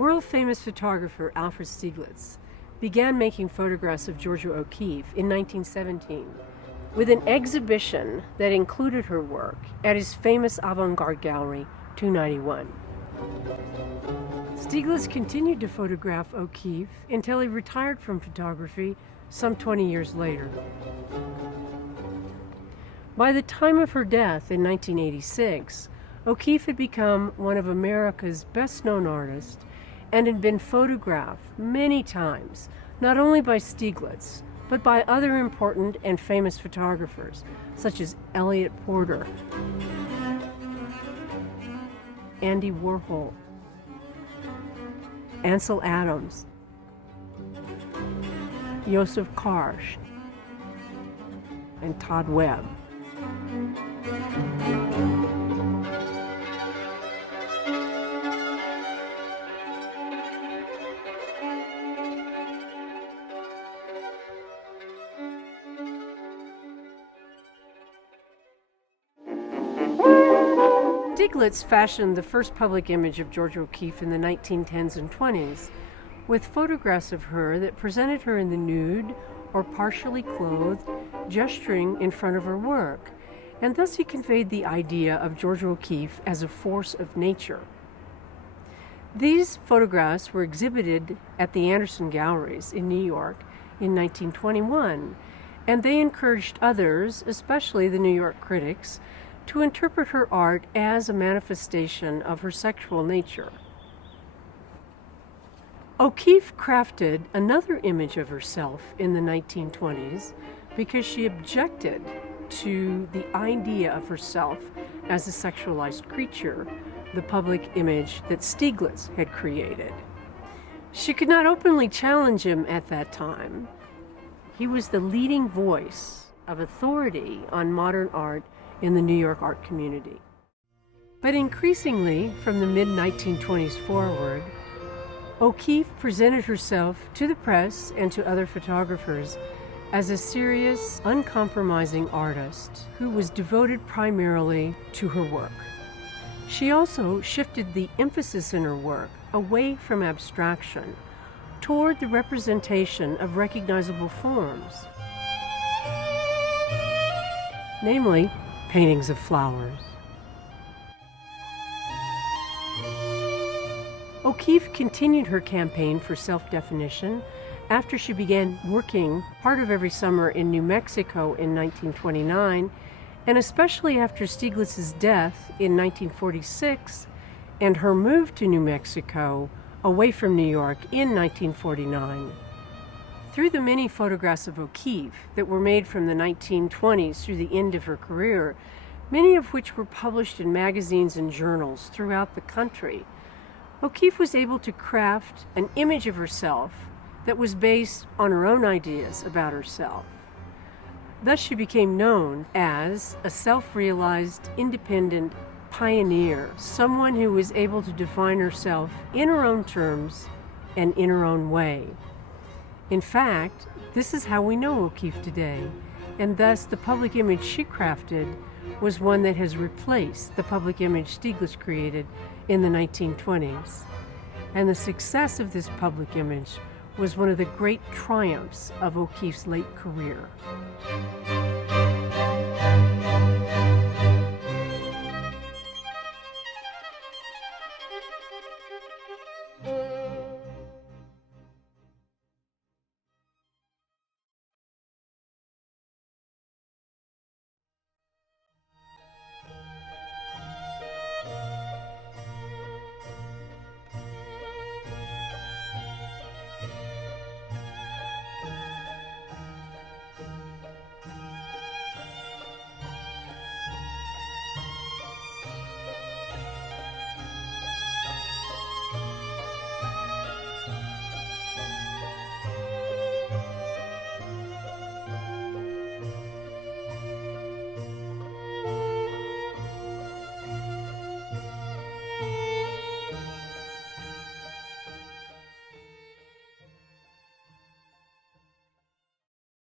World-famous photographer Alfred Stieglitz began making photographs of Georgia OKeeffe in 1917 with an exhibition that included her work at his famous avant-garde gallery, 291. Stieglitz continued to photograph OKeeffe until he retired from photography some 20 years later. By the time of her death in 1986, OKeeffe had become one of America's best-known artists and had been photographed many times, not only by Stieglitz, but by other important and famous photographers, such as Elliot Porter, Andy Warhol, Ansel Adams, Joseph Karsh, and Todd Webb. Stieglitz fashioned the first public image of Georgia OKeeffe in the 1910s and 20s, with photographs of her that presented her in the nude or partially clothed, gesturing in front of her work, and thus he conveyed the idea of Georgia OKeeffe as a force of nature. These photographs were exhibited at the Anderson Galleries in New York in 1921, and they encouraged others, especially the New York critics, to interpret her art as a manifestation of her sexual nature. OKeeffe crafted another image of herself in the 1920s because she objected to the idea of herself as a sexualized creature, the public image that Stieglitz had created. She could not openly challenge him at that time. He was the leading voice of authority on modern art in the New York art community. But increasingly, from the mid-1920s forward, OKeeffe presented herself to the press and to other photographers as a serious, uncompromising artist who was devoted primarily to her work. She also shifted the emphasis in her work away from abstraction toward the representation of recognizable forms, namely paintings of flowers. OKeeffe continued her campaign for self-definition after she began working part of every summer in New Mexico in 1929, and especially after Stieglitz's death in 1946 and her move to New Mexico away from New York in 1949. Through the many photographs of OKeeffe that were made from the 1920s through the end of her career, many of which were published in magazines and journals throughout the country, OKeeffe was able to craft an image of herself that was based on her own ideas about herself. Thus she became known as a self-realized, independent pioneer, someone who was able to define herself in her own terms and in her own way. In fact, this is how we know OKeeffe today, and thus the public image she crafted was one that has replaced the public image Stieglitz created in the 1920s. And the success of this public image was one of the great triumphs of OKeeffe's late career.